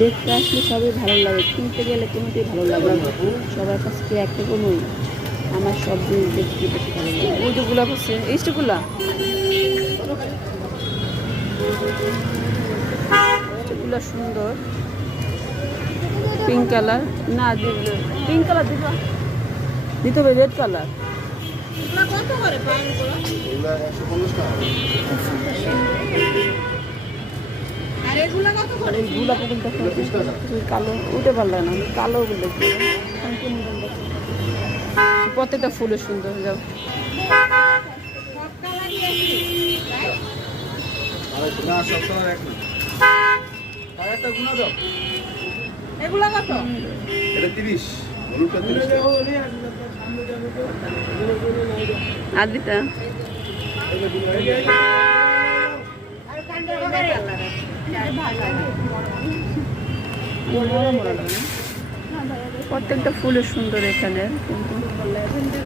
দেখতে আসলে সবই ভালো লাগে, কিনতে গেলে কোনোটাই ভালো লাগে না। সবার কাছ থেকে একটা কোনোই আমার সব জিনিস দেখতে বেশি ভালো লাগে। ওই যে গোলাপ আছে, এইগুলা এগুলো সুন্দর, পিঙ্ক কালার না দিলে পিঙ্ক কালার দিতে হবে রেড কালার। কালো উঠে ভালো লাগে না, কালো গুলো প্রত্যেকটা ফুলের সুন্দর। যাও এগুলা কত? এটা 30, হলুদটা 30 টাকা। আদিটা প্রত্যেকটা ফুলের সুন্দর এখানে কিন্তু